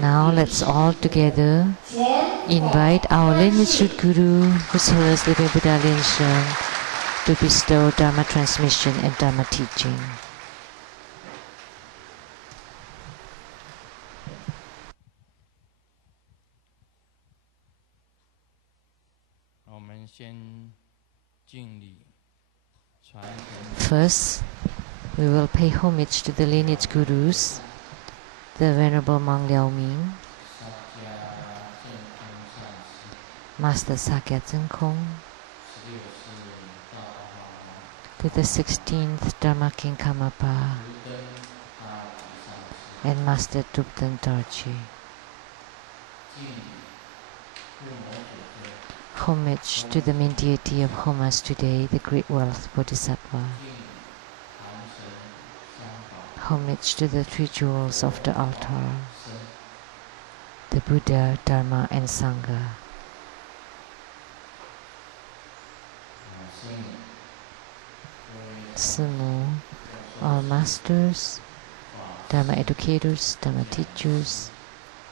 Now let's all together invite our lineage Guru, His Holiness Living Buddha Lian to bestow Dharma transmission and Dharma teaching. First, we will pay homage to the lineage gurus, the Venerable Monk Liao Ming, Master Sakya Zhengkong, to the 16th Dharma King Karmapa, and Master Drupten Dorji. Homage to the main deity of Homas today, the Great Wealth Bodhisattva. Homage to the three jewels of the altar, the Buddha, Dharma, and Sangha. Sumo, all masters, Dharma educators, Dharma teachers,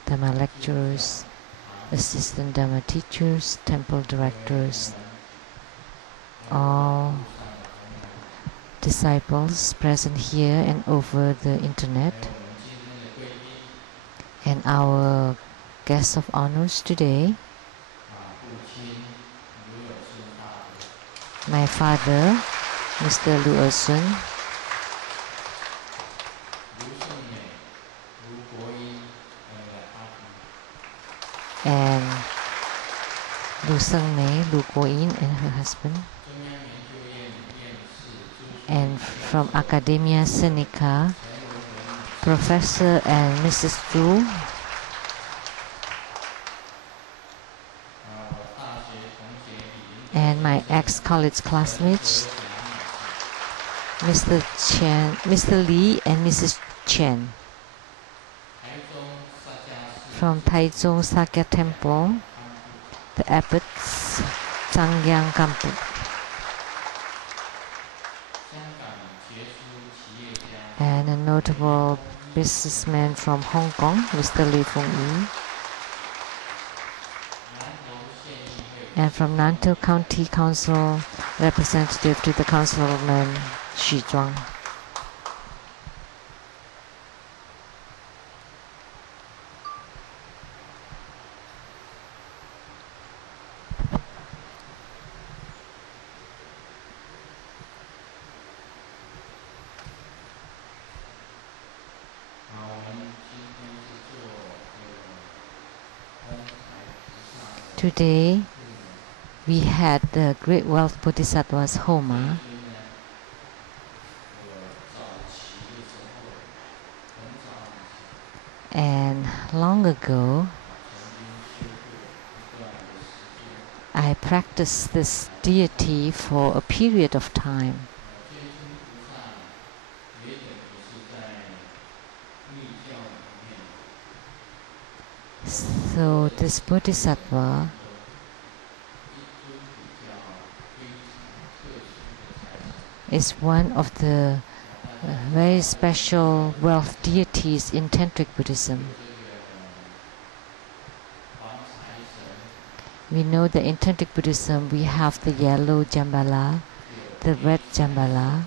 Dharma lecturers, assistant Dharma teachers, temple directors, all disciples present here and over the internet, and our guests of honors today, my father, Mr. Lu Ersun, and Lu Seng-mei, Lu Guo-yin and her husband, and from Academia Sinica, Professor and Mrs. Zhu, and my ex-college classmates, Mr. Chen, Mr. Lee and Mrs. Chen. From Taiwan Sakya Temple, the abbots, Tsang Kampu. And a notable businessman from Hong Kong, Mr. Li Feng-yi. And from Nantou County Council, representative to the councilman, Xu Zhuang. Today, we had the Great Wealth Bodhisattva's Homa. And long ago, I practiced this deity for a period of time. So this Bodhisattva is one of the very special wealth deities in Tantric Buddhism. We know that in Tantric Buddhism we have the yellow Jambala, the red Jambala,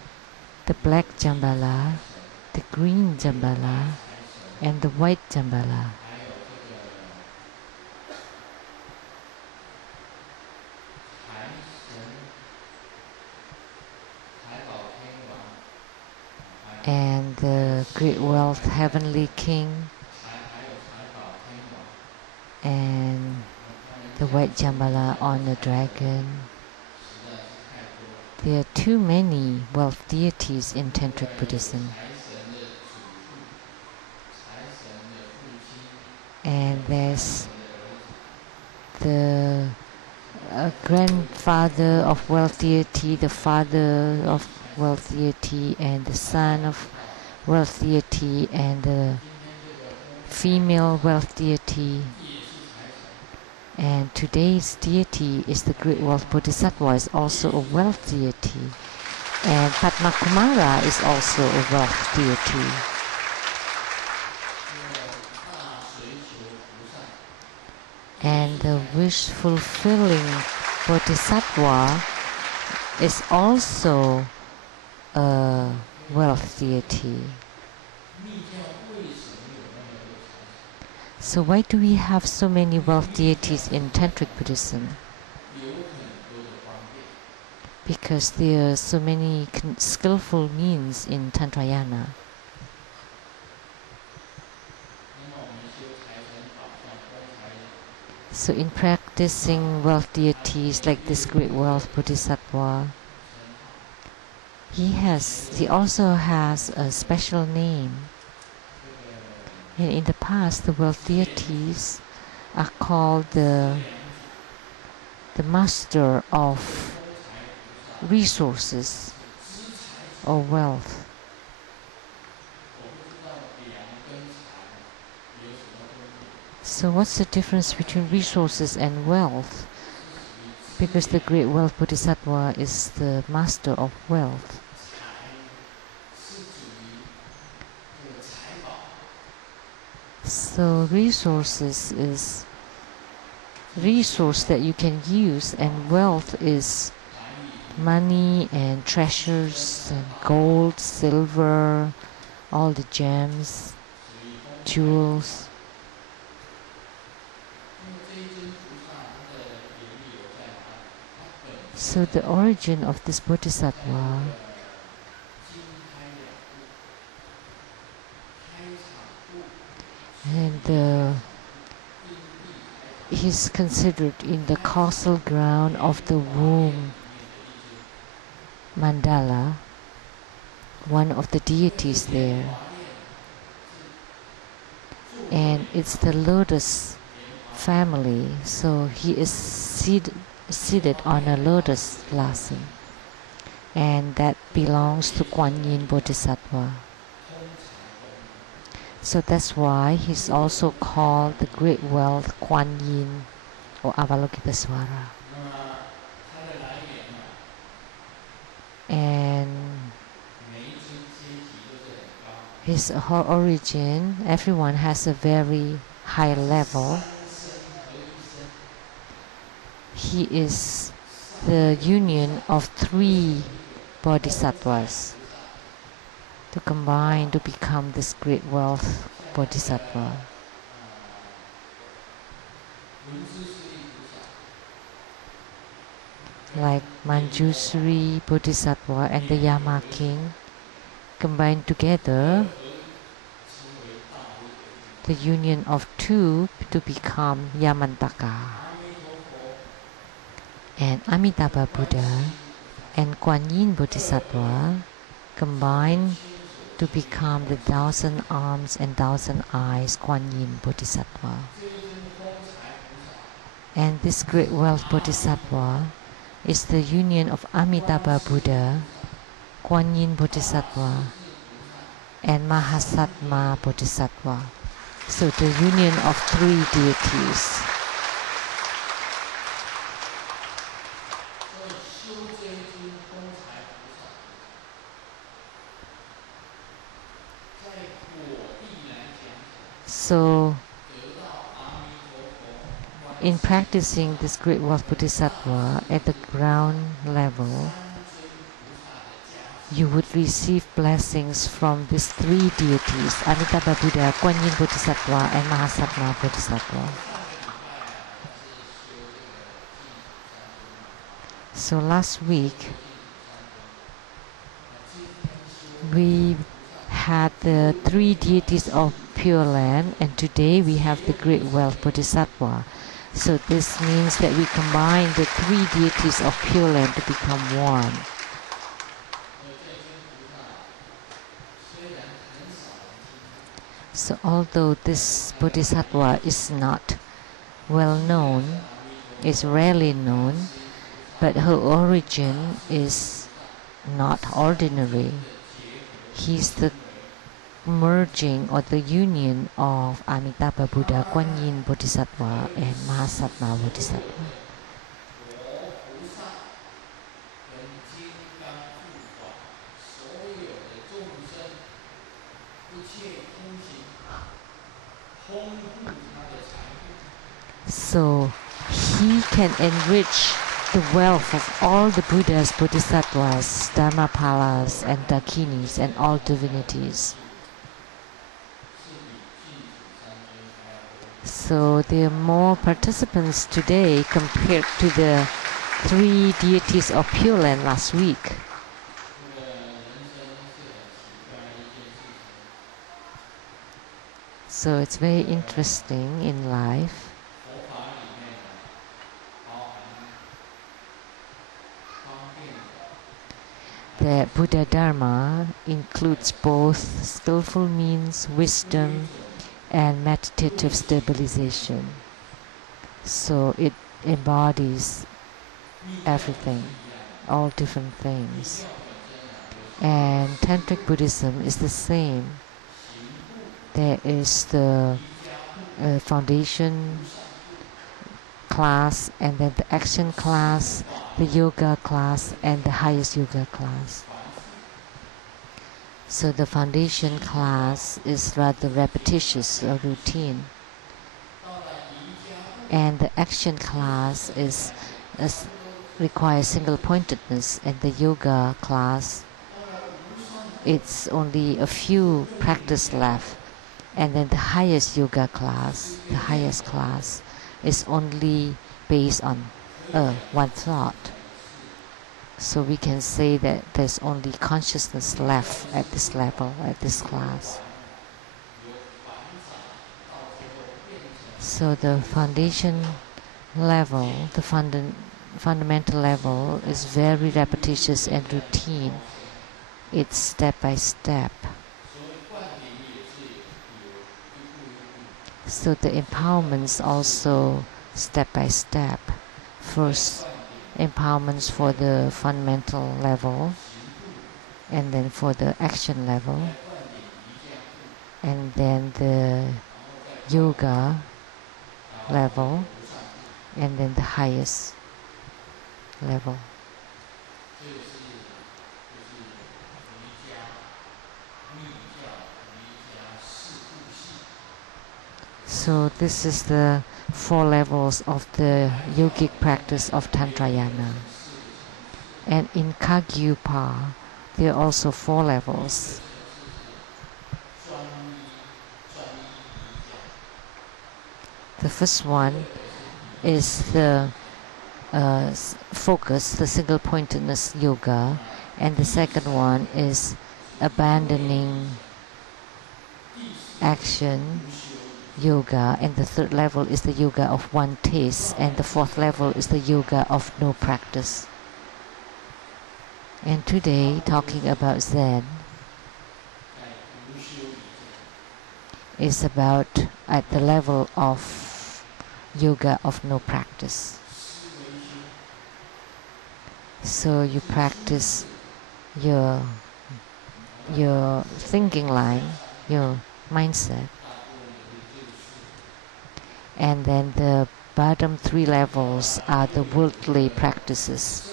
the black Jambala, the green Jambala, and the white Jambala. And the Great Wealth Heavenly King and the white Jambala on the dragon. There are too many wealth deities in Tantric Buddhism. And there's the grandfather of wealth deity, the father of wealth deity, and the son of wealth deity, and the female wealth deity. And today's deity is the Great Wealth Bodhisattva, is also a wealth deity. And Padma Kumara is also a wealth deity. And the wish-fulfilling bodhisattva is also a wealth deity. So why do we have so many wealth deities in Tantric Buddhism? Because there are so many skillful means in Tantrayana. So in practicing wealth deities like this great wealth bodhisattva, he also has a special name. And in the past, the wealth deities are called the master of resources or wealth. So what's the difference between resources and wealth? Because the great wealth bodhisattva is the master of wealth. So resources is resource that you can use, and wealth is money and treasures and gold, silver, all the gems, jewels. So the origin of this bodhisattva and he's considered in the causal ground of the womb mandala, one of the deities there. And it's the lotus family, so he is seated on a lotus blossom, and that belongs to Kuan Yin Bodhisattva. So that's why he's also called the Great Wealth Kuan Yin or Avalokitesvara. And his origin, everyone has a very high level. He is the union of 3 bodhisattvas to combine to become this great wealth bodhisattva. Like Manjusri Bodhisattva and the Yama King combined together, the union of 2 to become Yamantaka. And Amitabha Buddha and Kuan Yin Bodhisattva combine to become the 1,000 arms and 1,000 eyes Kuan Yin Bodhisattva. And this great wealth bodhisattva is the union of Amitabha Buddha, Kuan Yin Bodhisattva, and Mahasattva Bodhisattva. So the union of 3 deities. So, in practicing this great wealth bodhisattva at the ground level, you would receive blessings from these 3 deities, Amitabha Buddha, Kuan Yin Bodhisattva, and Mahasattva Bodhisattva. So last week, we had the 3 deities of Pure Land, and today we have the Great Wealth Bodhisattva. So this means that we combine the 3 deities of Pure Land to become one. So although this Bodhisattva is not well known, is rarely known, but her origin is not ordinary. He's the merging or the union of Amitabha Buddha, Kuan Yin Bodhisattva, and Mahasattva Bodhisattva. So he can enrich the wealth of all the Buddhas, Bodhisattvas, Dharmapalas, and Dakinis, and all divinities. So there are more participants today compared to the 3 deities of Pure Land last week. So it's very interesting in life. The Buddha Dharma includes both skillful means, wisdom, and meditative stabilization. So it embodies everything, all different things. And Tantric Buddhism is the same. There is the foundation class, and then the action class, the yoga class, and the highest yoga class. So the foundation class is rather repetitious or routine. And the action class requires single-pointedness, and the yoga class, it's only a few practice left. And then the highest yoga class, the highest class, is only based on one thought. So we can say that there's only consciousness left at this level, at this class. So the foundation level, the fundamental level is very repetitious and routine. It's step by step. So the empowerments also step by step. First, empowerments for the fundamental level, and then for the action level, and then the yoga level, and then the highest level. So this is the 4 levels of the yogic practice of Tantrayana. And in Kagyupa, there are also 4 levels. The first one is the focus, the single-pointedness yoga, and the second one is abandoning action yoga, and the third level is the yoga of one taste, and the fourth level is the yoga of no practice. And today, talking about Zen, is about at the level of yoga of no practice. So you practice your thinking line, your mindset. And then the bottom 3 levels are the worldly practices.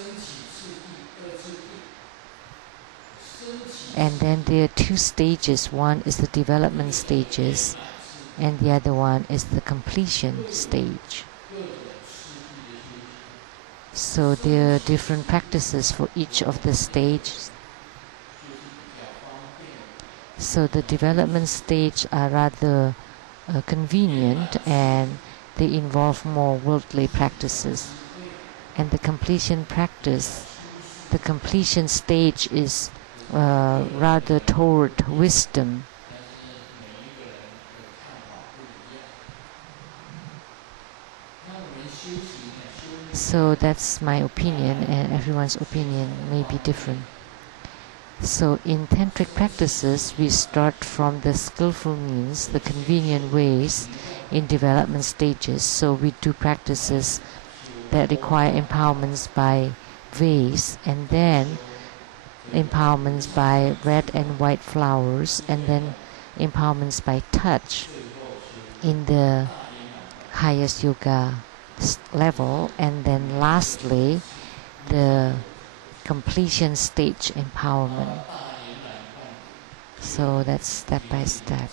And then there are 2 stages. One is the development stages, and the other one is the completion stage. So there are different practices for each of the stages. So the development stage are rather convenient, and they involve more worldly practices. And the completion practice, the completion stage is rather toward wisdom. So that's my opinion, and everyone's opinion may be different. So in tantric practices, we start from the skillful means, the convenient ways in development stages. So we do practices that require empowerments by vase, and then empowerments by red and white flowers, and then empowerments by touch in the highest yoga level, and then lastly the completion stage empowerment. So that's step by step.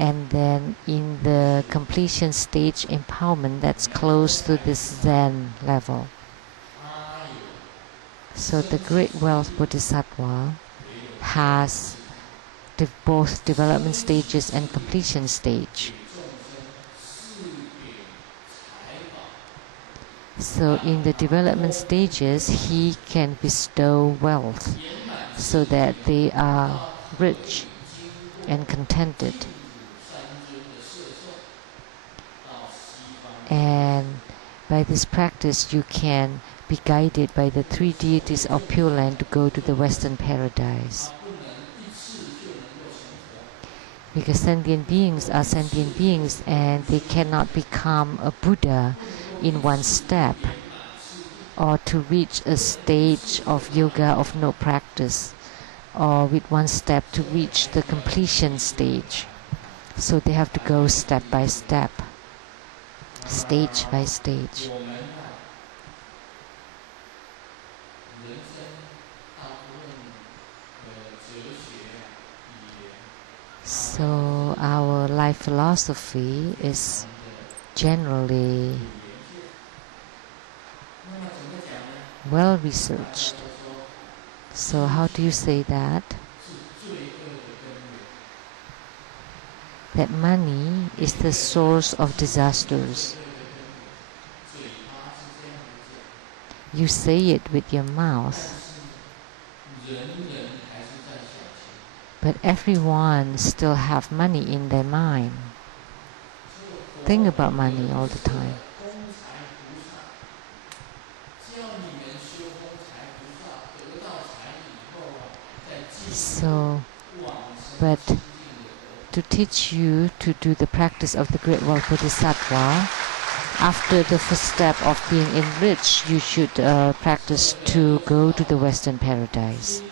And then in the completion stage empowerment, that's close to this Zen level. So the Great Wealth Bodhisattva has both development stages and completion stage. So in the development stages, he can bestow wealth so that they are rich and contented. And by this practice, you can be guided by the three deities of Pure Land to go to the Western paradise. Because sentient beings are sentient beings, and they cannot become a Buddha in one step, or to reach a stage of yoga of no practice, or with one step to reach the completion stage. So they have to go step by step, stage by stage. So our life philosophy is generally well researched. So how do you say that? That money is the source of disasters. You say it with your mouth, but everyone still have money in their mind. Think about money all the time. So, but to teach you to do the practice of the Great Wealth Bodhisattva, after the first step of being enriched, you should practice to go to the Western paradise.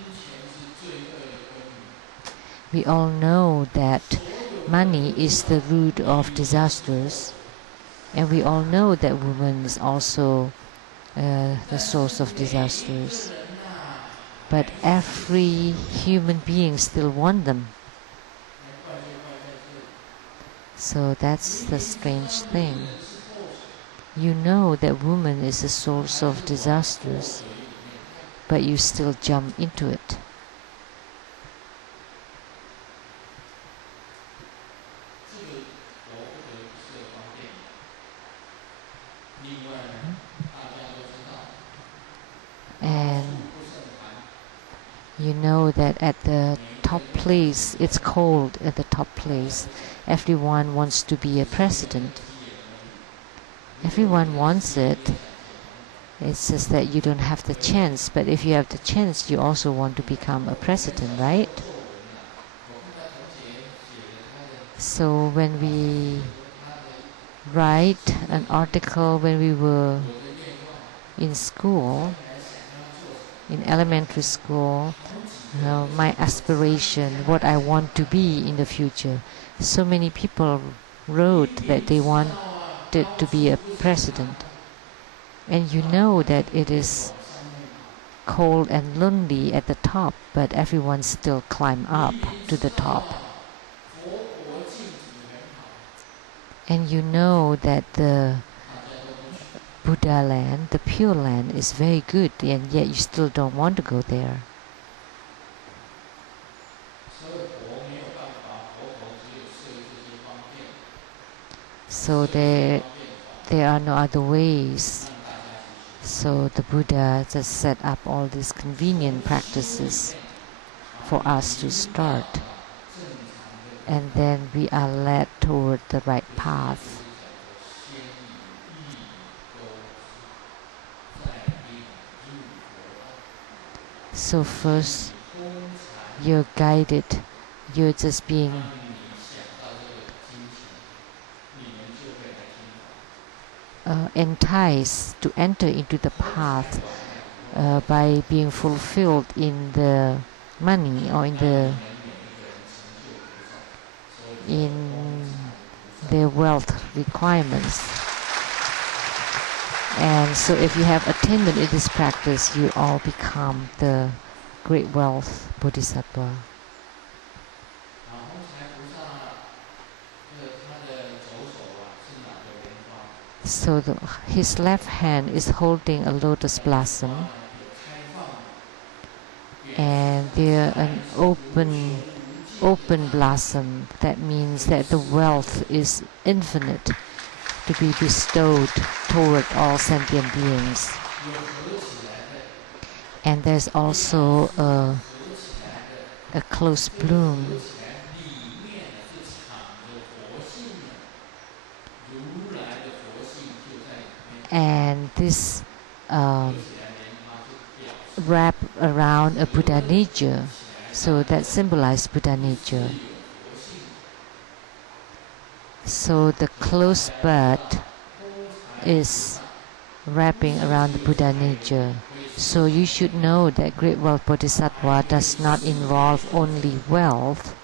We all know that money is the root of disasters, and we all know that woman is also the source of disasters. But every human being still want them. So that's the strange thing. You know that woman is the source of disasters, but you still jump into it. And you know that at the top place, it's cold at the top place. Everyone wants to be a president. Everyone wants it. It's just that you don't have the chance. But if you have the chance, you also want to become a president, right? So when we write an article when we were in school, in elementary school, my aspiration, what I want to be in the future. So many people wrote that they wanted to be a president. And you know that it is cold and lonely at the top, but everyone still climb up to the top. And you know that the Buddha land, the Pure Land, is very good, and yet you still don't want to go there. So there are no other ways. So the Buddha just set up all these convenient practices for us to start. And then we are led toward the right path. So first, you're guided, you're just being enticed to enter into the path by being fulfilled in the money or in their wealth requirements. And so if you have attainment in this practice, you all become the Great Wealth Bodhisattva. So his left hand is holding a lotus blossom, and there an open blossom. That means that the wealth is infinite to be bestowed toward all sentient beings. And there's also a closed bloom. And this wrap around a Buddha nature, so that symbolizes Buddha nature. So the closed bud is wrapping around the Buddha nature. So you should know that Great Wealth Bodhisattva does not involve only wealth,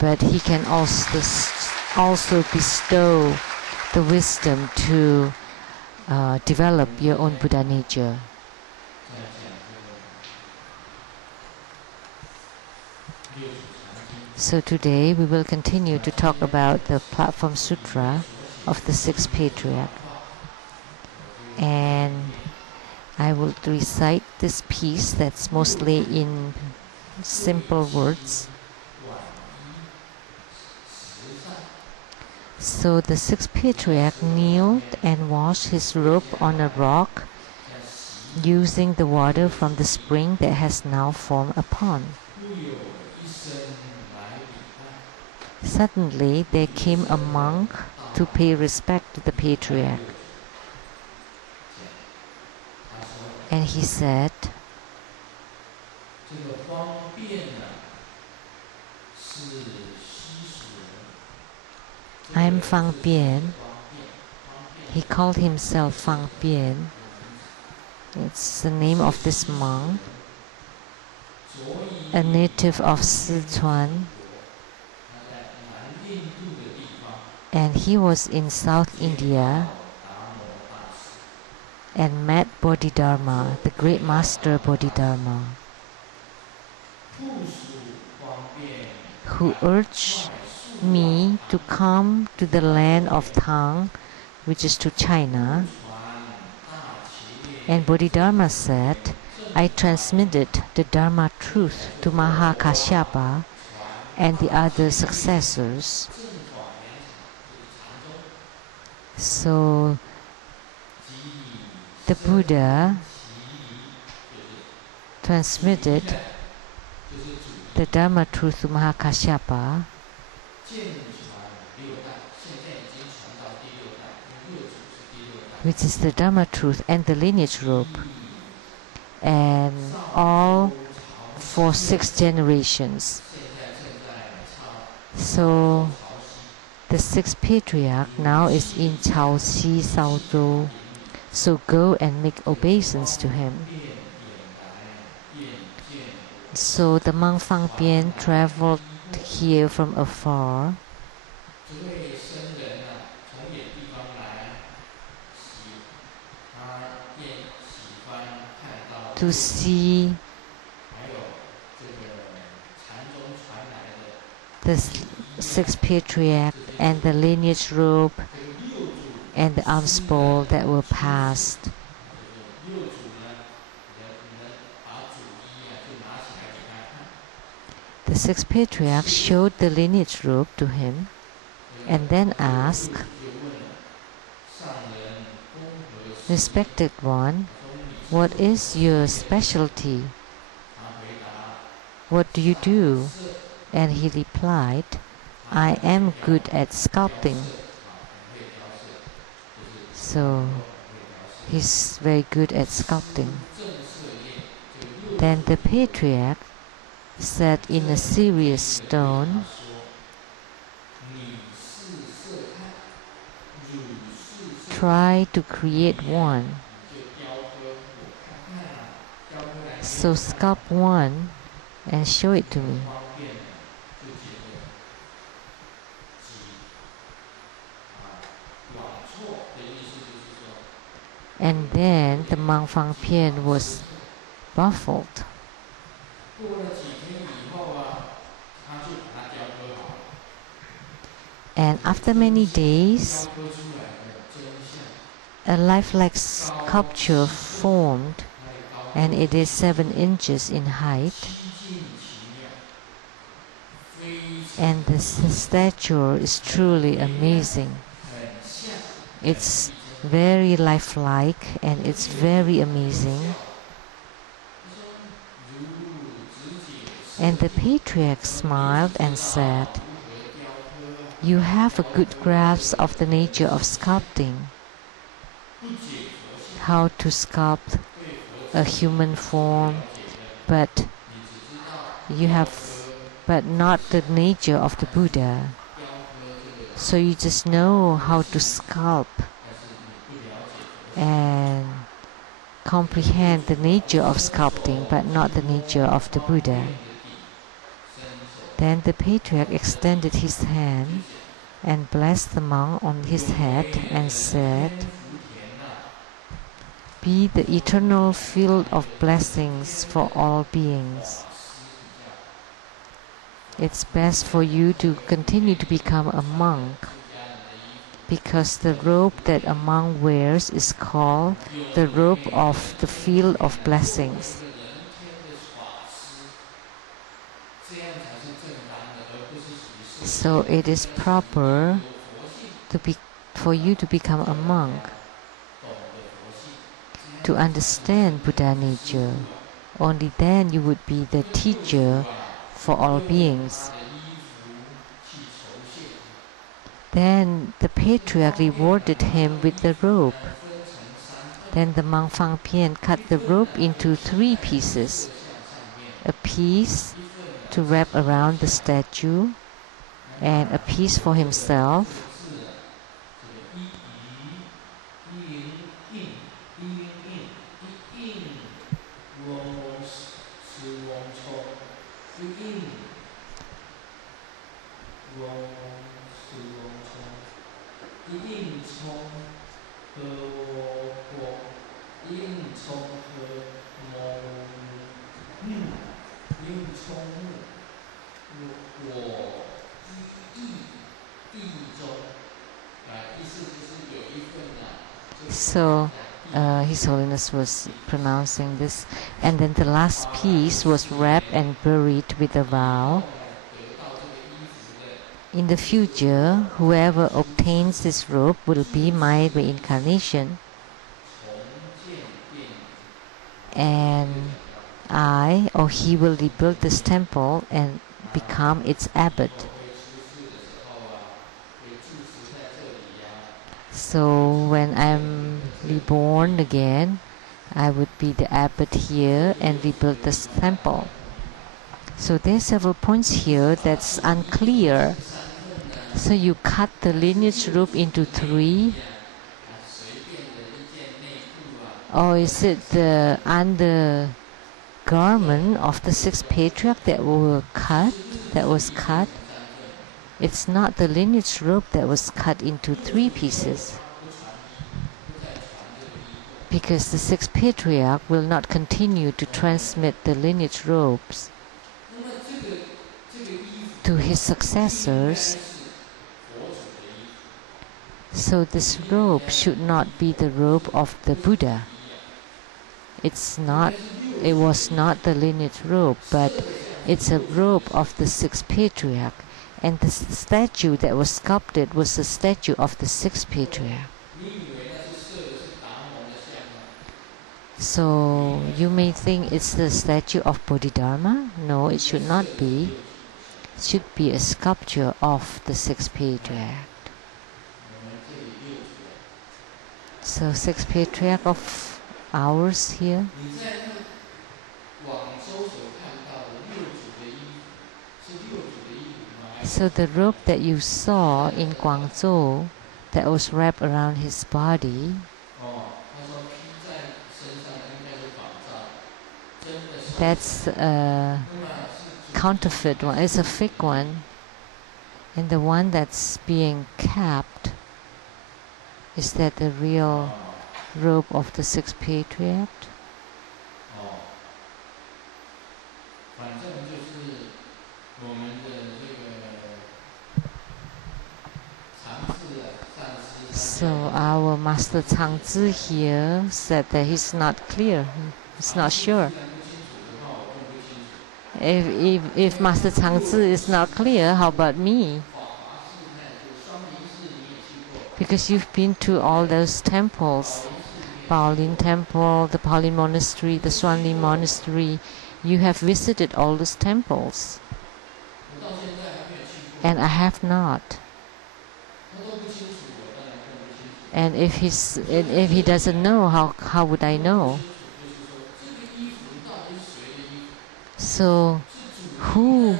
but he can also bestow the wisdom to develop your own Buddha nature. So today we will continue to talk about the Platform Sutra of the Sixth Patriarch. And I will recite this piece that's mostly in simple words. So the Sixth Patriarch kneeled and washed his robe on a rock using the water from the spring that has now formed a pond. Suddenly there came a monk to pay respect to the Patriarch. And he said, I'm Fang Bian. He called himself Fang Bian. It's the name of this monk, a native of Sichuan. And he was in South India and met Bodhidharma, the great master Bodhidharma, who urged me to come to the land of Tsang, which is to China. And Bodhidharma said, I transmitted the Dharma truth to Mahakasyapa and the other successors. So the Buddha transmitted the Dharma truth to Mahakasyapa, which is the Dharma truth and the lineage rope, and all for 6 generations. So the Sixth Patriarch now is in Chaoxi, Shaozhou. So go and make obeisance to him. So the monk Fang Bian traveled here from afar to see the Sixth Patriarch and the lineage robe and the alms bowl that were passed. The Sixth Patriarch showed the lineage robe to him and then asked, Respected one, what is your specialty? What do you do? And he replied, I am good at sculpting. So he's very good at sculpting. Then the Patriarch said in a serious tone, try to create one. So sculpt one and show it to me. And then the monk Fang Bian was baffled. And after many days, a lifelike sculpture formed, and it is 7 inches in height. And the stature is truly amazing. It's very lifelike and it's very amazing. And the Patriarch smiled and said, "You have a good grasp of the nature of sculpting, how to sculpt a human form, but not the nature of the Buddha. So you just know how to sculpt and comprehend the nature of sculpting, but not the nature of the Buddha." Then the Patriarch extended his hand and blessed the monk on his head and said, "Be the eternal field of blessings for all beings. It's best for you to continue to become a monk, because the robe that a monk wears is called the robe of the field of blessings." So it is proper for you to become a monk, to understand Buddha nature. Only then you would be the teacher for all beings. Then the Patriarch rewarded him with the robe. Then the monk Fang Pian cut the robe into 3 pieces, a piece to wrap around the statue, and a piece for himself, So His Holiness was pronouncing this, and then the last piece was wrapped and buried with a vow. In the future, whoever obtains this robe will be my reincarnation, and I or he will rebuild this temple and become its abbot. So when I'm reborn again, I would be the abbot here and rebuild this temple. So there's several points here that's unclear. So you cut the lineage robe into 3, or is it the undergarment of the 6 patriarchs that was cut? It's not the lineage robe that was cut into 3 pieces, because the 6 patriarchs will not continue to transmit the lineage robes to his successors. So this robe should not be the robe of the Buddha. It was not the lineage robe, but it's a robe of the 6 patriarchs. And the statue that was sculpted was the statue of the 6 patriarchs. So you may think it's the statue of Bodhidharma. No, it should not be. It should be a sculpture of the 6 patriarchs. So 6 patriarchs of ours here. So the robe that you saw in Guangzhou that was wrapped around his body, that's a counterfeit one. It's a fake one. And the one that's being kept, is that the real robe of the 6 patriarchs? So our Master Tsang here said that he's not clear, he's not sure. If Master Tsang is not clear, how about me? Because you've been to all those temples, Baolin Temple, the Pali Monastery, the Swanli Monastery. You have visited all those temples. And I have not. And if he doesn't know, how would I know? So who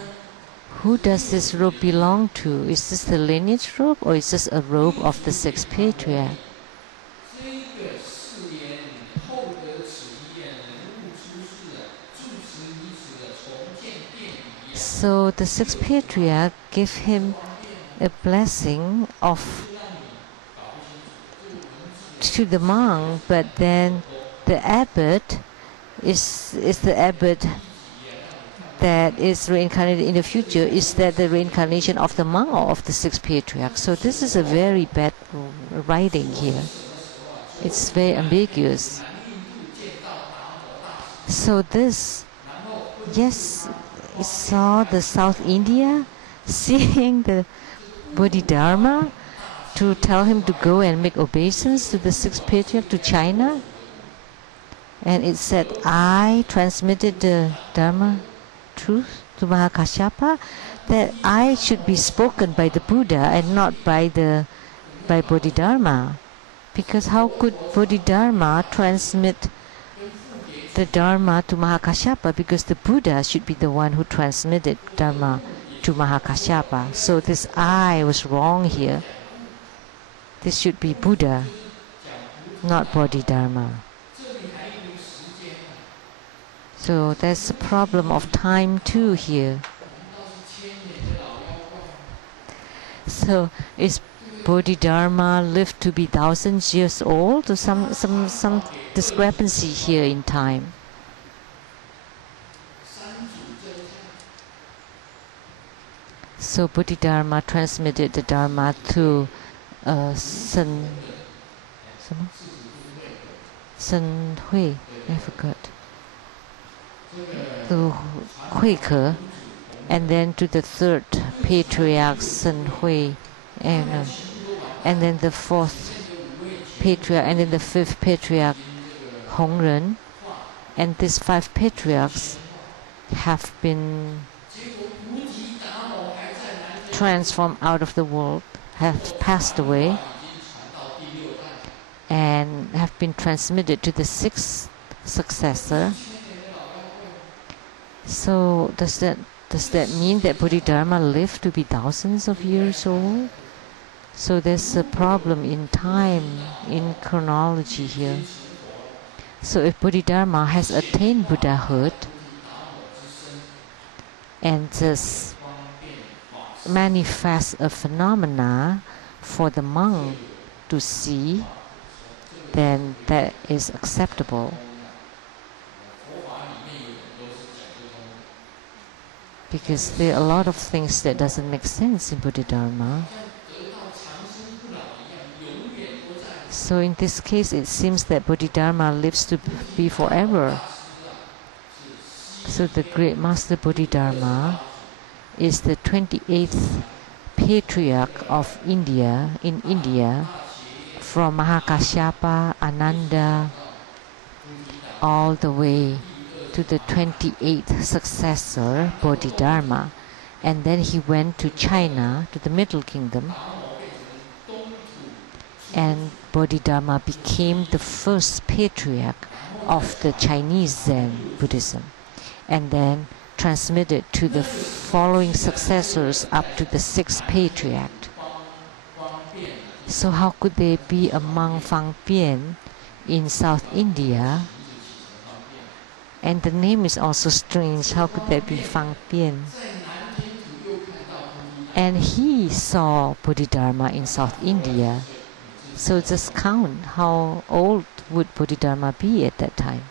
does this robe belong to? Is this the lineage robe, or is this a robe of the sixth patriarch? So the sixth patriarch gave him a blessing to the monk, but then the abbot is the abbot that is reincarnated in the future. Is that the reincarnation of the monk or of the sixth patriarch? So this is a very bad writing here. It's very ambiguous. So this, yes, I saw the South India seeing the Bodhidharma to tell him to go and make obeisance to the sixth patriarch to China. And it said, I transmitted the Dharma truth to Mahakasyapa, that I should be spoken by the Buddha and not by Bodhidharma. Because how could Bodhidharma transmit the Dharma to Mahakasyapa? Because the Buddha should be the one who transmitted Dharma to Mahakasyapa. So this I was wrong here. This should be Buddha, not Bodhidharma. So there's a problem of time too here. So is Bodhidharma lived to be thousands years old, or some discrepancy here in time? So Bodhidharma transmitted the Dharma to Sen Hui, I forgot. To Huike, and then to the third patriarch Sen Hui, and then the fourth patriarch, and then the fifth patriarch Hongren, and these five patriarchs have been transformed out of the world, have passed away, and have been transmitted to the sixth successor. So does that mean that Bodhidharma lived to be thousands of years old? So there's a problem in time, in chronology here. So if Bodhidharma has attained Buddhahood and just manifests a phenomena for the monk to see, then that is acceptable. Because there are a lot of things that doesn't make sense in Bodhidharma. So in this case, it seems that Bodhidharma lives to be forever. So the great Master Bodhidharma is the 28th patriarch of India, in India, from Mahakasyapa, Ananda, all the way to the 28th successor, Bodhidharma. And then he went to China, to the Middle Kingdom, and Bodhidharma became the first patriarch of the Chinese Zen Buddhism, and then transmitted to the following successors up to the sixth patriarch. So how could there be a monk Fang Bian in South India? And the name is also strange. How could there be Fang Bian? And he saw Bodhidharma in South India. So just count how old would Bodhidharma be at that time.